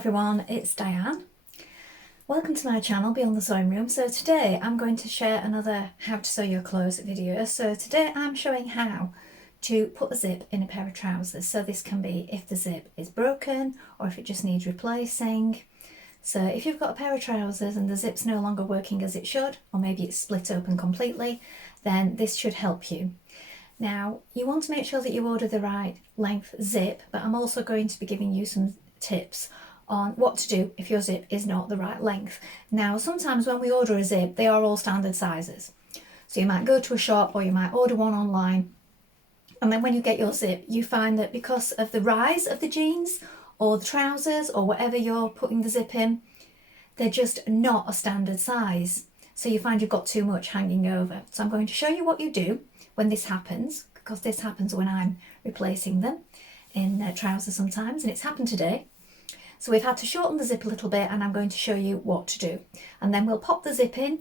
everyone, it's Diane. Welcome to my channel Beyond the Sewing Room. So today I'm going to share another how to sew your clothes video. So today I'm showing how to put a zip in a pair of trousers. So this can be if the zip is broken or if it just needs replacing. So if you've got a pair of trousers and the zip's no longer working as it should, or maybe it's split open completely, then this should help you. Now you want to make sure that you order the right length zip, but I'm also going to be giving you some tips on what to do if your zip is not the right length. Now sometimes when we order a zip, they are all standard sizes. So you might go to a shop or you might order one online, and then when you get your zip you find that because of the rise of the jeans or the trousers or whatever you're putting the zip in, they're just not a standard size. So you find you've got too much hanging over. So I'm going to show you what you do when this happens, because this happens when I'm replacing them in trousers sometimes, and it's happened today. So we've had to shorten the zip a little bit, and I'm going to show you what to do. And then we'll pop the zip in.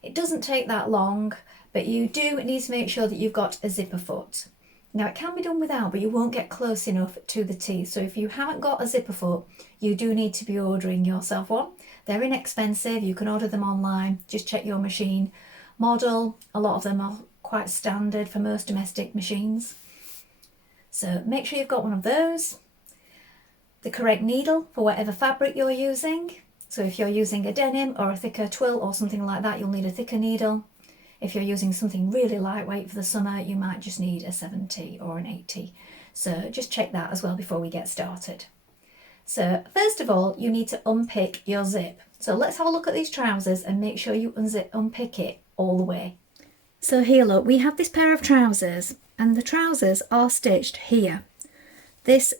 It doesn't take that long, but you do need to make sure that you've got a zipper foot. Now it can be done without, but you won't get close enough to the teeth. So if you haven't got a zipper foot, you do need to be ordering yourself one. They're inexpensive, you can order them online, just check your machine model. A lot of them are quite standard for most domestic machines. So make sure you've got one of those. The correct needle for whatever fabric you're using. So if you're using a denim or a thicker twill or something like that, you'll need a thicker needle. If you're using something really lightweight for the summer, you might just need a 70 or an 80. So just check that as well before we get started. So first of all, you need to unpick your zip. So let's have a look at these trousers and make sure you unpick it all the way. So here, look, we have this pair of trousers, and the trousers are stitched here. This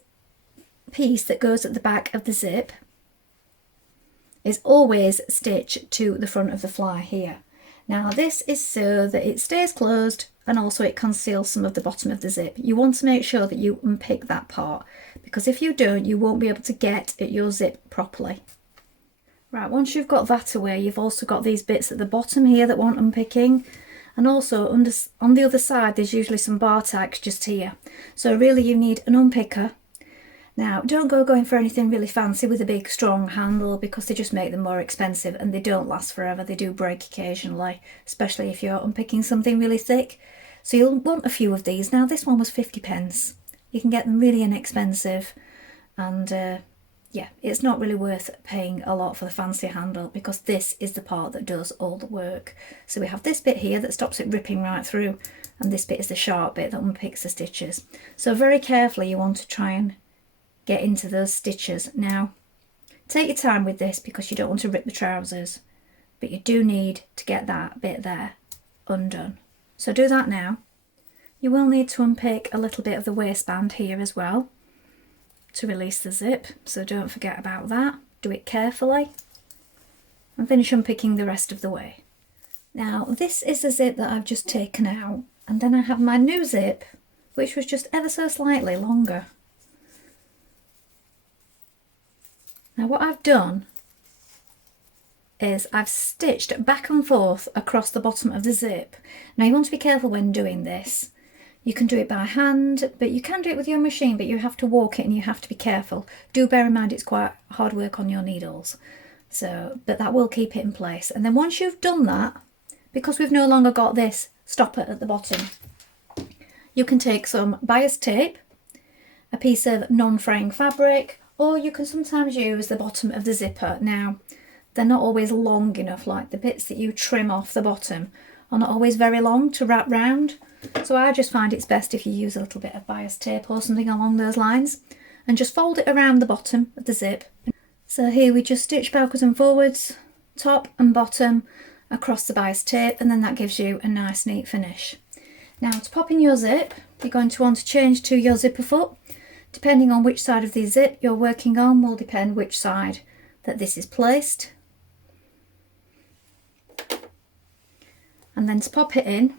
piece that goes at the back of the zip is always stitched to the front of the fly here. Now this is so that it stays closed, and also it conceals some of the bottom of the zip. You want to make sure that you unpick that part, because if you don't, you won't be able to get at your zip properly. Right, once you've got that away, you've also got these bits at the bottom here that want unpicking. And also on the other side, there's usually some bar tacks just here. So really you need an unpicker. Now don't go going for anything really fancy with a big strong handle, because they just make them more expensive and they don't last forever. They do break occasionally, especially if you're unpicking something really thick. So you'll want a few of these. Now this one was 50p. You can get them really inexpensive, and yeah, it's not really worth paying a lot for the fancy handle, because this is the part that does all the work. So we have this bit here that stops it ripping right through, and this bit is the sharp bit that unpicks the stitches. So very carefully you want to try and get into those stitches. Now take your time with this, because you don't want to rip the trousers, but you do need to get that bit there undone. So do that now. You will need to unpick a little bit of the waistband here as well to release the zip, so don't forget about that. Do it carefully and finish unpicking the rest of the way. Now this is the zip that I've just taken out, and then I have my new zip, which was just ever so slightly longer. Now what I've done is I've stitched back and forth across the bottom of the zip. Now you want to be careful when doing this. You can do it by hand, but you can do it with your machine, but you have to walk it and you have to be careful. Do bear in mind it's quite hard work on your needles. So, but that will keep it in place. And then once you've done that, because we've no longer got this stopper at the bottom, you can take some bias tape, a piece of non-fraying fabric, or you can sometimes use the bottom of the zipper. Now, they're not always long enough, like the bits that you trim off the bottom are not always very long to wrap round. So I just find it's best if you use a little bit of bias tape or something along those lines, and just fold it around the bottom of the zip. So here we just stitch backwards and forwards, top and bottom, across the bias tape, and then that gives you a nice neat finish. Now to pop in your zip, you're going to want to change to your zipper foot. Depending on which side of the zip you're working on will depend which side that this is placed. And then to pop it in,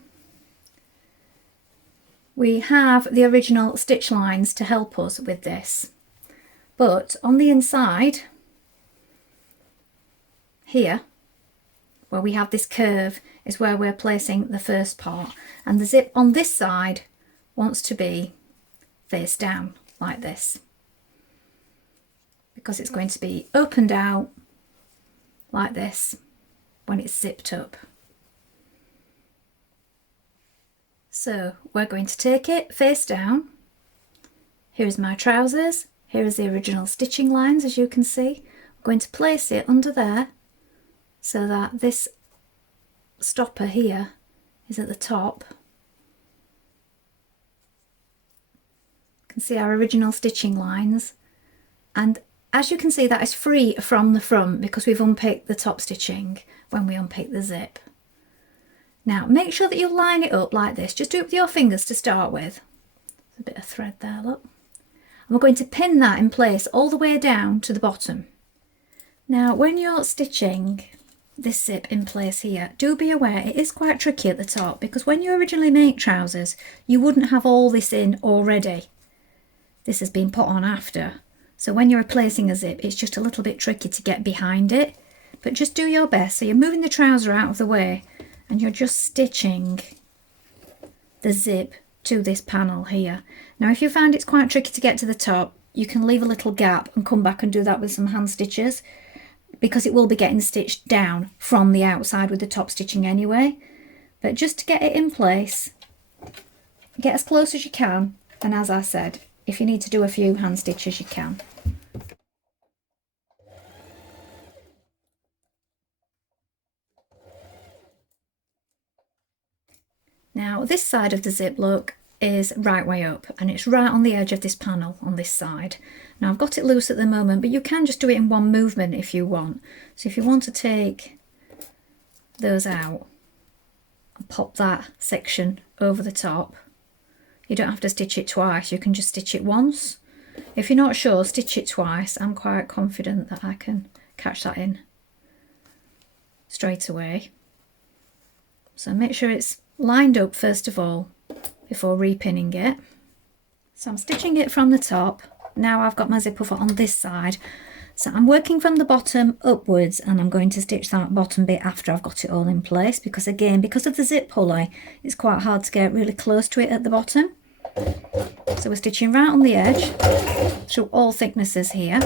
we have the original stitch lines to help us with this. But on the inside here, where we have this curve, is where we're placing the first part, and the zip on this side wants to be face down like this. because it's going to be opened out like this when it's zipped up. So we're going to take it face down. Here's my trousers. Here is the original stitching lines, as you can see. I'm going to place it under there so that this stopper here is at the top. You can see our original stitching lines, and as you can see, that is free from the front because we've unpicked the top stitching when we unpick the zip. Now make sure that you line it up like this. Just do it with your fingers to start with. There's a bit of thread there, look. And we're going to pin that in place all the way down to the bottom. Now when you're stitching this zip in place here, do be aware it is quite tricky at the top, because when you originally make trousers you wouldn't have all this in already. This has been put on after, so when you're replacing a zip it's just a little bit tricky to get behind it, but just do your best. So you're moving the trouser out of the way and you're just stitching the zip to this panel here. Now if you find it's quite tricky to get to the top, you can leave a little gap and come back and do that with some hand stitches, because it will be getting stitched down from the outside with the top stitching anyway. But just to get it in place, get as close as you can, and as I said, if you need to do a few hand stitches you can. Now this side of the zip look is right way up, and it's right on the edge of this panel on this side. Now I've got it loose at the moment, but you can just do it in one movement if you want. So if you want to take those out and pop that section over the top, you don't have to stitch it twice, you can just stitch it once. If you're not sure, stitch it twice. I'm quite confident that I can catch that in straight away. So make sure it's lined up first of all before repinning it. So I'm stitching it from the top. Now I've got my zipper foot on this side, so I'm working from the bottom upwards, and I'm going to stitch that bottom bit after I've got it all in place, because again, because of the zip pulley, it's quite hard to get really close to it at the bottom. So we're stitching right on the edge through all thicknesses here.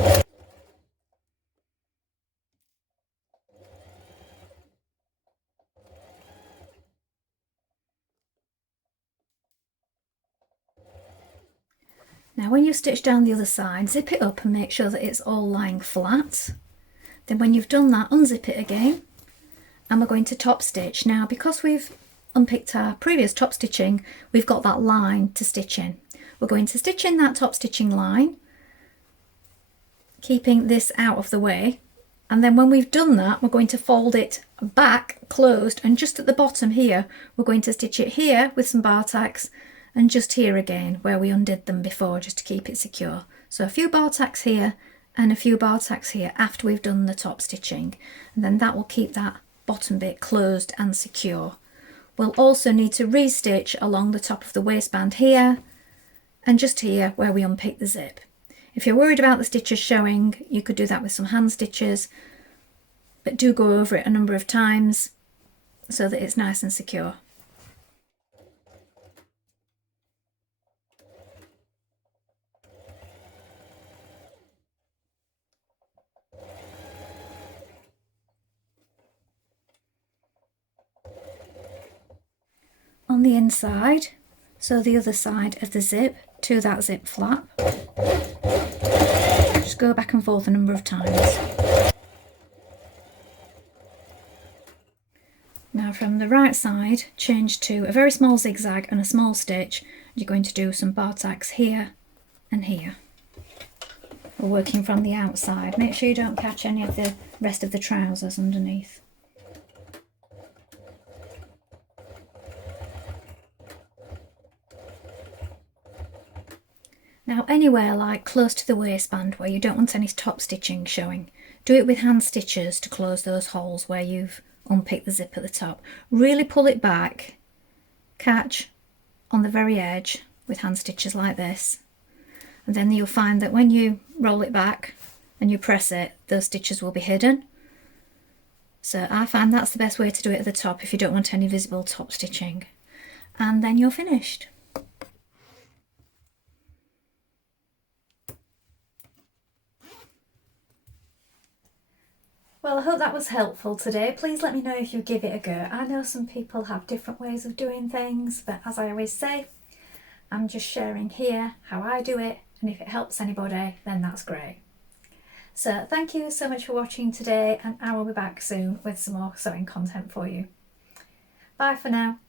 Now when you stitch down the other side, zip it up and make sure that it's all lying flat. Then when you've done that, unzip it again, and we're going to top stitch. Now because we've unpicked our previous top stitching, we've got that line to stitch in. We're going to stitch in that top stitching line, keeping this out of the way, and then when we've done that we're going to fold it back closed, and just at the bottom here we're going to stitch it here with some bar tacks, and just here again where we undid them before, just to keep it secure. So a few bar tacks here and a few bar tacks here after we've done the top stitching, and then that will keep that bottom bit closed and secure. We'll also need to re-stitch along the top of the waistband here and just here where we unpick the zip. If you're worried about the stitches showing, you could do that with some hand stitches, but do go over it a number of times so that it's nice and secure. On the inside, so the other side of the zip to that zip flap, just go back and forth a number of times. Now from the right side, change to a very small zigzag and a small stitch. You're going to do some bar tacks here and here. We're working from the outside. Make sure you don't catch any of the rest of the trousers underneath. Now anywhere like close to the waistband where you don't want any top stitching showing, do it with hand stitches to close those holes where you've unpicked the zip at the top. Really pull it back, catch on the very edge with hand stitches like this, and then you'll find that when you roll it back and you press it, those stitches will be hidden. So I find that's the best way to do it at the top if you don't want any visible top stitching. And then you're finished. Well, I hope that was helpful today. Please let me know if you give it a go. I know some people have different ways of doing things, but as I always say, I'm just sharing here how I do it, and if it helps anybody, then that's great. So thank you so much for watching today, and I will be back soon with some more sewing content for you. Bye for now.